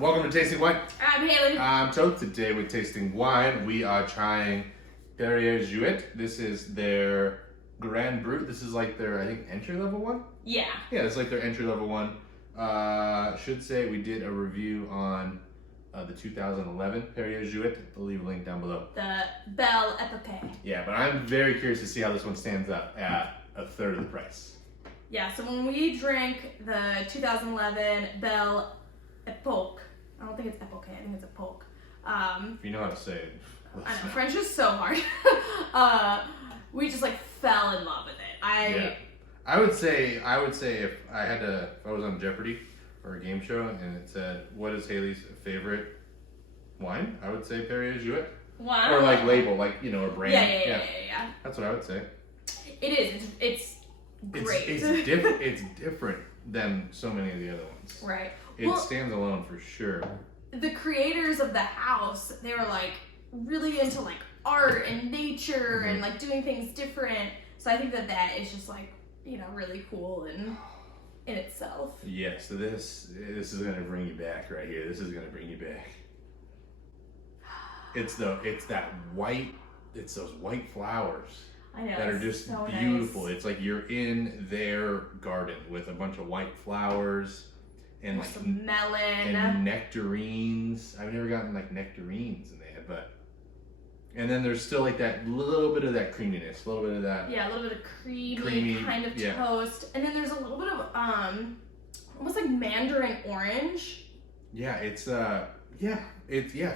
Welcome to Tasting Wine. I'm Haley. I'm Toad. Today with Tasting Wine, we are trying Perrier Jouët. This is their Grand Brut. This is like their, I think, entry-level one? Yeah. Yeah, it's like their entry-level one. Should say we did a review on the 2011 Perrier Jouët. I'll leave a link down below. The Belle Epopee. Yeah, but I'm very curious to see how this one stands up at a third of the price. Yeah, so when we drank the 2011 Belle Epoque, I don't think it's Epoque, I think it's Epoque. If you know how to say it. I know, French is so hard. We just like fell in love with it. Yeah. I would say if I was on Jeopardy or a game show and it said, what is Haley's favorite wine? I would say Perrier Jouët. Wow. Or like label, like, you know, a brand. Yeah. That's what I would say. It is. It's great. It's different than so many of the other ones. Right. It stands alone for sure. The creators of the house, they were like really into like art and nature and like doing things different. So I think that is just like, you know, really cool in itself. Yeah, so this is gonna bring you back right here. This is gonna bring you back. It's those white flowers. I know, that are just so beautiful. Nice. It's like you're in their garden with a bunch of white flowers and like some melon and nectarines. I've never gotten like nectarines in there, and then there's still like that little bit of that creaminess, a little bit of that. Yeah, a little bit of creamy kind of toast, and then there's a little bit of almost like mandarin orange. Yeah,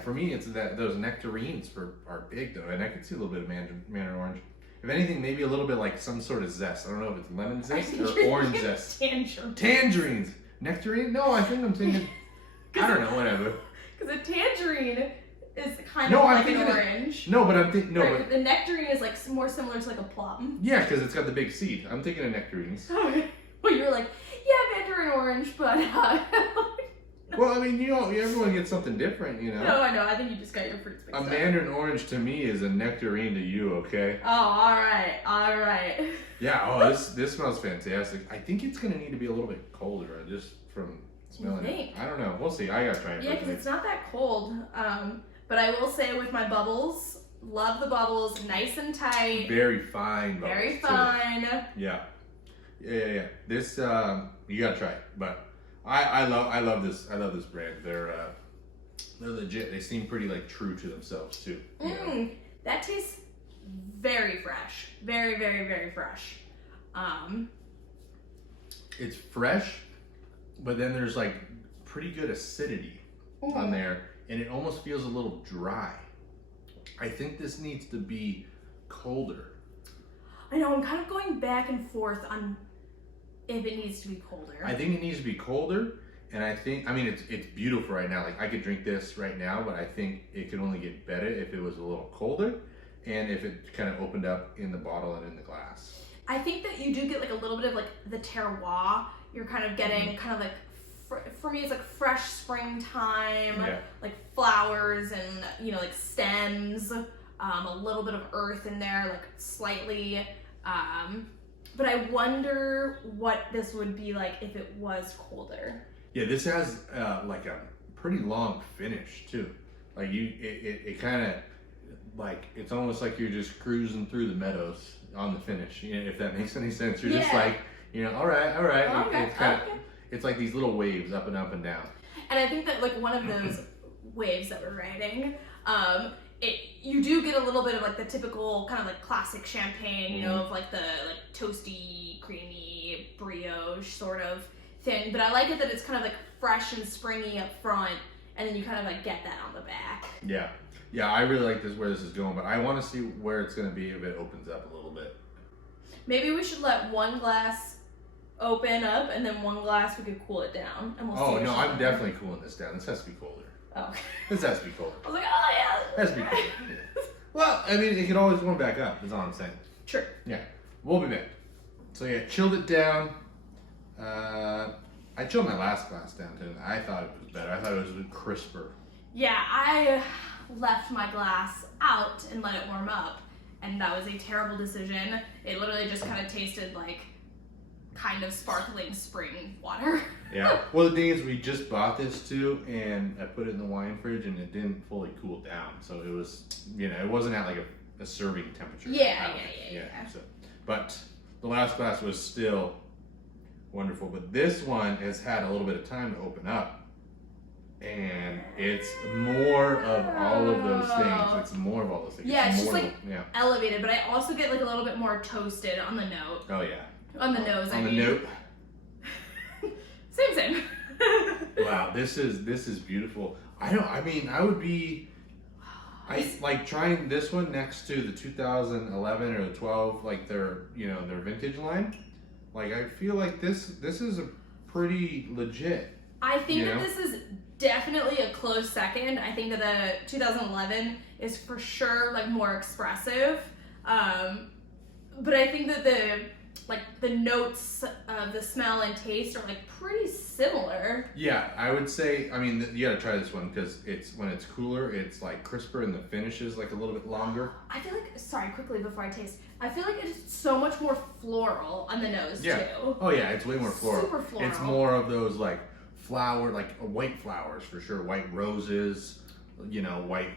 for me it's that those nectarines are big though, and I can see a little bit of mandarin orange. If anything, maybe a little bit like some sort of zest. I don't know if it's lemon zest or orange zest. Tangerines. Nectarine? No, I think I'm thinking, I don't know, whatever. Because a tangerine is kind of like an orange. But the nectarine is like more similar to like a plum. Yeah, because it's got the big seed. I'm thinking of nectarines. Okay. Well, you're like, yeah, mandarin orange, but well, I mean, you know, everyone gets something different, you know. No, I know. I think you just got your fruits mixed up. A mandarin orange to me is a nectarine to you, okay? Oh, all right. Yeah. Oh, this smells fantastic. I think it's gonna need to be a little bit colder, just from smelling it. I don't know. We'll see. I gotta try it. Yeah, because it's not that cold. But I will say with my bubbles, love the bubbles, nice and tight. Very fine bubbles. Very fine. Too. Yeah. This you gotta try it, but. I love this brand. They're legit. They seem pretty like true to themselves too. That tastes very fresh. Very, very, very fresh. It's fresh, but then there's like pretty good acidity on there, and it almost feels a little dry. I think this needs to be colder. I know, I'm kind of going back and forth on if it needs to be colder. I think it needs to be colder, and I mean, it's beautiful right now. Like, I could drink this right now, but I think it could only get better if it was a little colder, and if it kind of opened up in the bottle and in the glass. I think that you do get like a little bit of like the terroir. You're kind of getting kind of like, for me, it's like fresh springtime, like flowers and, you know, like stems, a little bit of earth in there, like slightly, but I wonder what this would be like if it was colder. Yeah, this has like a pretty long finish too. Like it kind of like, it's almost like you're just cruising through the meadows on the finish. You know, if that makes any sense. You're just like, you know, all right. It's like these little waves up and up and down. And I think that like one of those waves that we're riding, you do get a little bit of like the typical kind of like classic champagne, you know, of like the like toasty, creamy brioche sort of thing. But I like it that it's kind of like fresh and springy up front, and then you kind of like get that on the back. Yeah, I really like where this is going, but I want to see where it's going to be if it opens up a little bit. Maybe we should let one glass open up, and then one glass we could cool it down, and we'll see. Oh no, I'm definitely cooling this down. This has to be colder. Oh. This has to be colder. I was like, oh yeah. It has to be colder. Yeah. Well, I mean, it can always warm back up, is all I'm saying. True. Yeah. We'll be back. So yeah, chilled it down. I chilled my last glass down too. I thought it was better. I thought it was a bit crisper. Yeah, I left my glass out and let it warm up, and that was a terrible decision. It literally just kind of tasted like kind of sparkling spring water. Yeah. Well, the thing is, we just bought this too, and I put it in the wine fridge, and it didn't fully cool down. So it was, it wasn't at like a serving temperature. Yeah. So, but the last glass was still wonderful. But this one has had a little bit of time to open up, and it's more of all of those things. It's more of all those things. Yeah, it's just more like elevated, but I also get like a little bit more toasted on the note. Oh yeah. On the nose. On the note. Same. Wow, this is beautiful. I would be. I like trying this one next to the 2011 or the 12, like their vintage line. Like I feel like this is a pretty legit. I think that this is definitely a close second. I think that the 2011 is for sure like more expressive, but I think that the notes of the smell and taste are like pretty similar. Yeah, I would say. I mean, you gotta try this one because when it's cooler, it's like crisper and the finish is like a little bit longer. I feel like, sorry, quickly before I taste, I feel like it's so much more floral on the nose too. Oh yeah, it's way more floral. Super floral. It's more of those like white flowers for sure, white roses, white,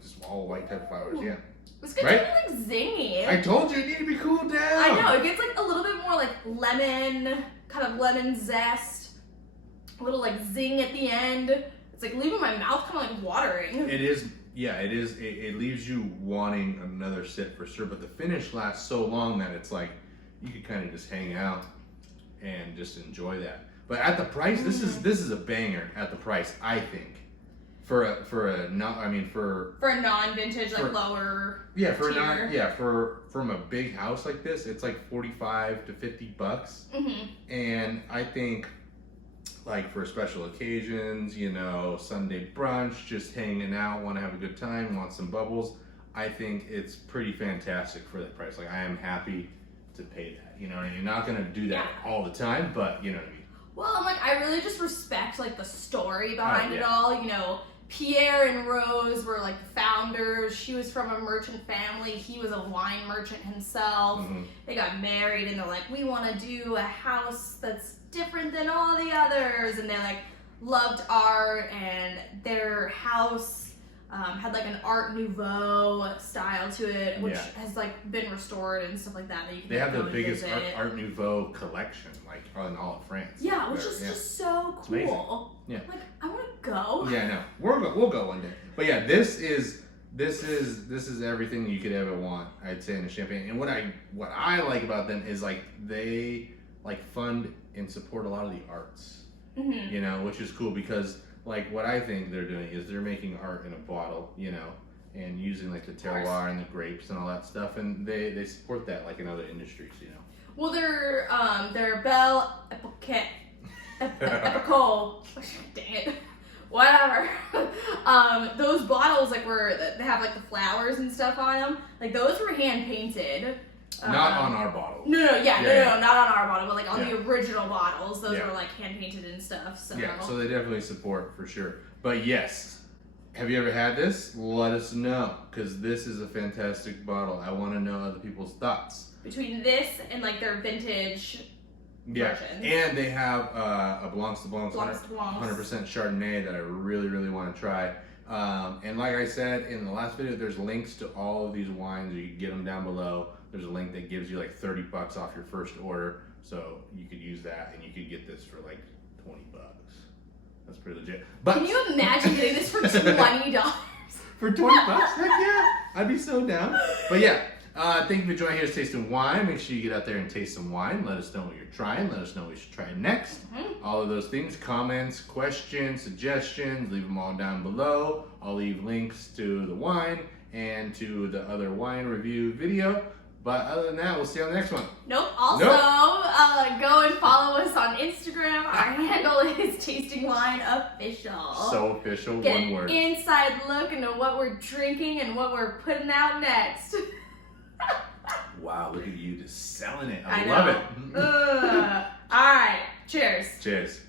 just all white type of flowers. Yeah. It's gonna be like zingy. I told you it needed to be cooled down. I know, it gets like a little bit more like lemon, kind of lemon zest, a little like zing at the end. It's like leaving my mouth kind of like watering. It is, it is. It leaves you wanting another sip for sure, but the finish lasts so long that it's like you could kind of just hang out and just enjoy that. But at the price, this is a banger at the price, I think. For a non-vintage, like lower tier. From a big house like this, it's like $45 to $50. Mm-hmm. And I think like for special occasions, Sunday brunch, just hanging out, want to have a good time, want some bubbles, I think it's pretty fantastic for that price. Like I am happy to pay that. You're not gonna do that all the time, but you know what I mean. Well, I'm like, I really just respect like the story behind it all. Pierre and Rose were like the founders. She was from a merchant family. He was a wine merchant himself. Mm-hmm. They got married and they're like, we want to do a house that's different than all the others. And they like loved art, and their house had like an Art Nouveau style to it, which has like been restored and stuff like that. You can they have the go biggest visit. Art Nouveau collection, like in all of France. Yeah, which is just so cool. Yeah, like I want to go. Yeah, no, we'll go one day. But yeah, this is everything you could ever want, I'd say, in a champagne. And what I like about them is like they like fund and support a lot of the arts. Mm-hmm. Which is cool because like what I think they're doing is they're making art in a bottle, and using like the terroir and the grapes and all that stuff, and they support that like in other industries, Well, they're Belle Epicole. Dang it. Whatever. Those bottles like they have like the flowers and stuff on them. Like those were hand painted. Not on our bottle. No, not on our bottle, but like on the original bottles. Those were like hand painted and stuff. So so they definitely support for sure. But yes, have you ever had this? Let us know, because this is a fantastic bottle. I want to know other people's thoughts. Between this and like their vintage versions. And they have a Blanc de Blanc 100% Blancs. Chardonnay that I really, really want to try. And like I said in the last video, there's links to all of these wines. You can get them down below. There's a link that gives you like $30 off your first order, so you could use that, and you could get this for like $20. That's pretty legit. But can you imagine getting this for $20? For $20? Heck yeah, I'd be so down. But yeah, thank you for joining Here's Tasting Wine. Make sure you get out there and taste some wine. Let us know what you're trying. Let us know what we should try next. Mm-hmm. All of those things, comments, questions, suggestions, leave them all down below. I'll leave links to the wine and to the other wine review video. But other than that, we'll see you on the next one. Also, go and follow us on Instagram. Our handle is Tasting Wine Official. So official, Get one word. An inside look into what we're drinking and what we're putting out next. Wow, look at you just selling it. I know. love it. All right, cheers. Cheers.